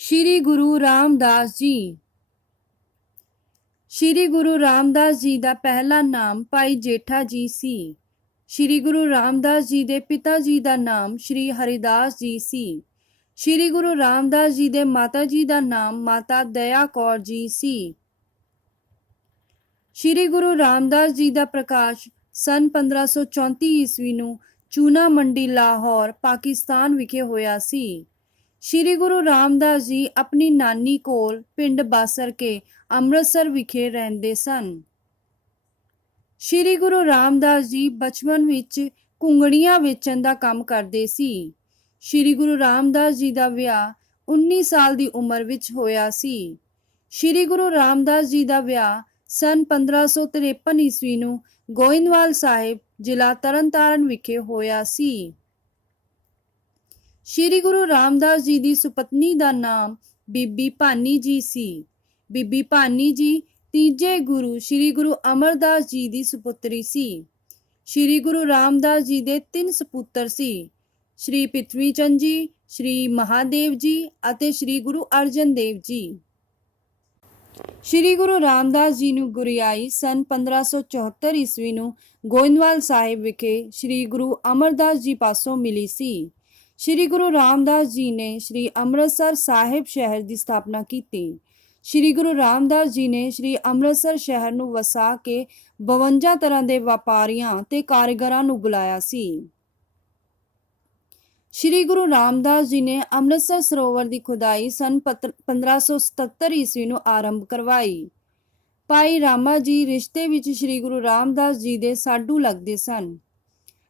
ਸ਼੍ਰੀ ਗੁਰੂ ਰਾਮਦਾਸ ਜੀ। ਸ਼੍ਰੀ ਗੁਰੂ ਰਾਮਦਾਸ ਜੀ ਦਾ ਪਹਿਲਾ ਨਾਮ ਭਾਈ ਜੇਠਾ ਜੀ ਸੀ। ਸ਼੍ਰੀ ਗੁਰੂ ਰਾਮਦਾਸ ਜੀ ਦੇ ਪਿਤਾ ਜੀ ਦਾ ਨਾਮ ਸ਼੍ਰੀ ਹਰਿਦਾਸ ਜੀ ਸੀ। ਸ਼੍ਰੀ ਗੁਰੂ ਰਾਮਦਾਸ ਜੀ ਦੇ ਮਾਤਾ ਜੀ ਦਾ ਨਾਮ ਮਾਤਾ ਦਇਆ ਕੌਰ ਜੀ ਸੀ। ਸ਼੍ਰੀ ਗੁਰੂ ਰਾਮਦਾਸ ਜੀ ਦਾ ਪ੍ਰਕਾਸ਼ ਸਨ 1534 ਈਸਵੀ ਨੂੰ ਚੂਨਾ ਮੰਡੀ, ਲਾਹੌਰ, ਪਾਕਿਸਤਾਨ ਵਿਖੇ ਹੋਇਆ ਸੀ। ਸ਼੍ਰੀ ਗੁਰੂ ਰਾਮਦਾਸ ਜੀ ਆਪਣੀ ਨਾਨੀ ਕੋਲ ਪਿੰਡ ਬਾਸਰ ਕੇ ਅੰਮ੍ਰਿਤਸਰ ਵਿਖੇ ਰਹਿੰਦੇ ਸਨ। ਸ਼੍ਰੀ ਗੁਰੂ ਰਾਮਦਾਸ ਜੀ ਬਚਪਨ ਵਿੱਚ ਕੁੰਗੜੀਆਂ ਵੇਚਣ ਦਾ ਕੰਮ ਕਰਦੇ ਸੀ। ਸ਼੍ਰੀ ਗੁਰੂ ਰਾਮਦਾਸ ਜੀ ਦਾ ਵਿਆਹ 19 ਸਾਲ ਦੀ ਉਮਰ ਵਿੱਚ ਹੋਇਆ ਸੀ। ਸ਼੍ਰੀ ਗੁਰੂ ਰਾਮਦਾਸ ਜੀ ਦਾ ਵਿਆਹ ਸਨ 1553 ਈਸਵੀ ਨੂੰ ਗੋਇੰਦਵਾਲ ਸਾਹਿਬ ਜ਼ਿਲ੍ਹਾ ਤਰਨਤਾਰਨ ਵਿਖੇ ਹੋਇਆ ਸੀ। ਸ਼੍ਰੀ ਗੁਰੂ ਰਾਮਦਾਸ ਜੀ ਦੀ ਸੁਪਤਨੀ ਦਾ ਨਾਮ ਬੀਬੀ ਭਾਨੀ ਜੀ ਸੀ। ਬੀਬੀ ਭਾਨੀ ਜੀ ਤੀਜੇ ਗੁਰੂ ਸ਼੍ਰੀ ਗੁਰੂ ਅਮਰਦਾਸ ਜੀ ਦੀ ਸੁਪੁੱਤਰੀ ਸੀ। ਸ਼੍ਰੀ ਗੁਰੂ ਰਾਮਦਾਸ ਜੀ ਦੇ ਤਿੰਨ ਸੁਪੁੱਤਰ ਸੀ। ਸ਼੍ਰੀ ਪਿਥਵੀ ਚੰਦ ਜੀ, ਸ਼੍ਰੀ ਮਹਾਦੇਵ ਜੀ ਅਤੇ ਸ਼੍ਰੀ ਗੁਰੂ ਅਰਜਨ ਦੇਵ ਜੀ। ਸ਼੍ਰੀ ਗੁਰੂ ਰਾਮਦਾਸ ਜੀ ਨੂੰ ਗੁਰਿਆਈ ਸਨ 1574 ਈਸਵੀ ਨੂੰ ਗੋਇੰਦਵਾਲ ਸਾਹਿਬ ਵਿਖੇ ਸ਼੍ਰੀ ਗੁਰੂ ਅਮਰਦਾਸ ਜੀ ਪਾਸੋਂ ਮਿਲੀ ਸੀ। ਸ਼੍ਰੀ ਗੁਰੂ ਰਾਮਦਾਸ ਜੀ ਨੇ ਸ਼੍ਰੀ ਅੰਮ੍ਰਿਤਸਰ ਸਾਹਿਬ ਸ਼ਹਿਰ ਦੀ ਸਥਾਪਨਾ ਕੀਤੀ। ਸ਼੍ਰੀ ਗੁਰੂ ਰਾਮਦਾਸ ਜੀ ਨੇ ਸ਼੍ਰੀ ਅੰਮ੍ਰਿਤਸਰ ਸ਼ਹਿਰ ਨੂੰ ਵਸਾ ਕੇ 52 ਤਰ੍ਹਾਂ ਦੇ ਵਪਾਰੀਆਂ ਤੇ ਕਾਰੀਗਰਾਂ ਨੂੰ ਬੁਲਾਇਆ ਸੀ। ਸ਼੍ਰੀ ਗੁਰੂ ਰਾਮਦਾਸ ਜੀ ਨੇ ਅੰਮ੍ਰਿਤਸਰ ਸਰੋਵਰ ਦੀ ਖੁਦਾਈ ਸਨ ਪਤ- 1577 ਈਸਵੀ ਨੂੰ ਆਰੰਭ ਕਰਵਾਈ। ਭਾਈ ਰਾਮਾ ਜੀ ਰਿਸ਼ਤੇ ਵਿੱਚ ਸ਼੍ਰੀ ਗੁਰੂ ਰਾਮਦਾਸ ਜੀ ਦੇ ਸਾਡੂ ਲੱਗਦੇ ਸਨ।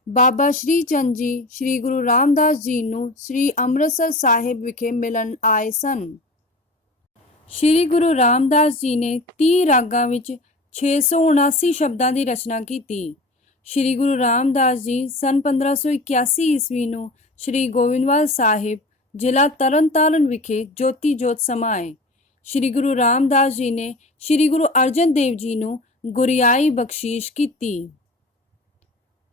ਬਾਬਾ ਸ਼੍ਰੀ ਚੰਦ ਜੀ, ਸ਼੍ਰੀ ਗੁਰੂ ਰਾਮਦਾਸ ਜੀ ਨੂੰ ਸ਼੍ਰੀ ਅੰਮ੍ਰਿਤਸਰ ਸਾਹਿਬ ਵਿਖੇ ਮਿਲਣ ਆਏ ਸਨ। ਸ਼੍ਰੀ ਗੁਰੂ ਰਾਮਦਾਸ ਜੀ ਨੇ 30 ਰਾਗਾਂ ਵਿੱਚ 679 ਸ਼ਬਦਾਂ ਦੀ ਰਚਨਾ ਕੀਤੀ। ਸ਼੍ਰੀ ਗੁਰੂ ਰਾਮਦਾਸ ਜੀ ਸਨ 1581 ਈਸਵੀ ਨੂੰ ਸ਼੍ਰੀ ਗੋਬਿੰਦਵਾਲ ਸਾਹਿਬ ਜ਼ਿਲ੍ਹਾ ਤਰਨਤਾਰਨ ਵਿਖੇ ਜੋਤੀ ਜੋਤ ਸਮਾਏ। ਸ਼੍ਰੀ ਗੁਰੂ ਰਾਮਦਾਸ ਜੀ ਨੇ ਸ਼੍ਰੀ ਗੁਰੂ ਅਰਜਨ ਦੇਵ ਜੀ ਨੂੰ ਗੁਰਿਆਈ ਬਖਸ਼ੀਸ਼ ਕੀਤੀ।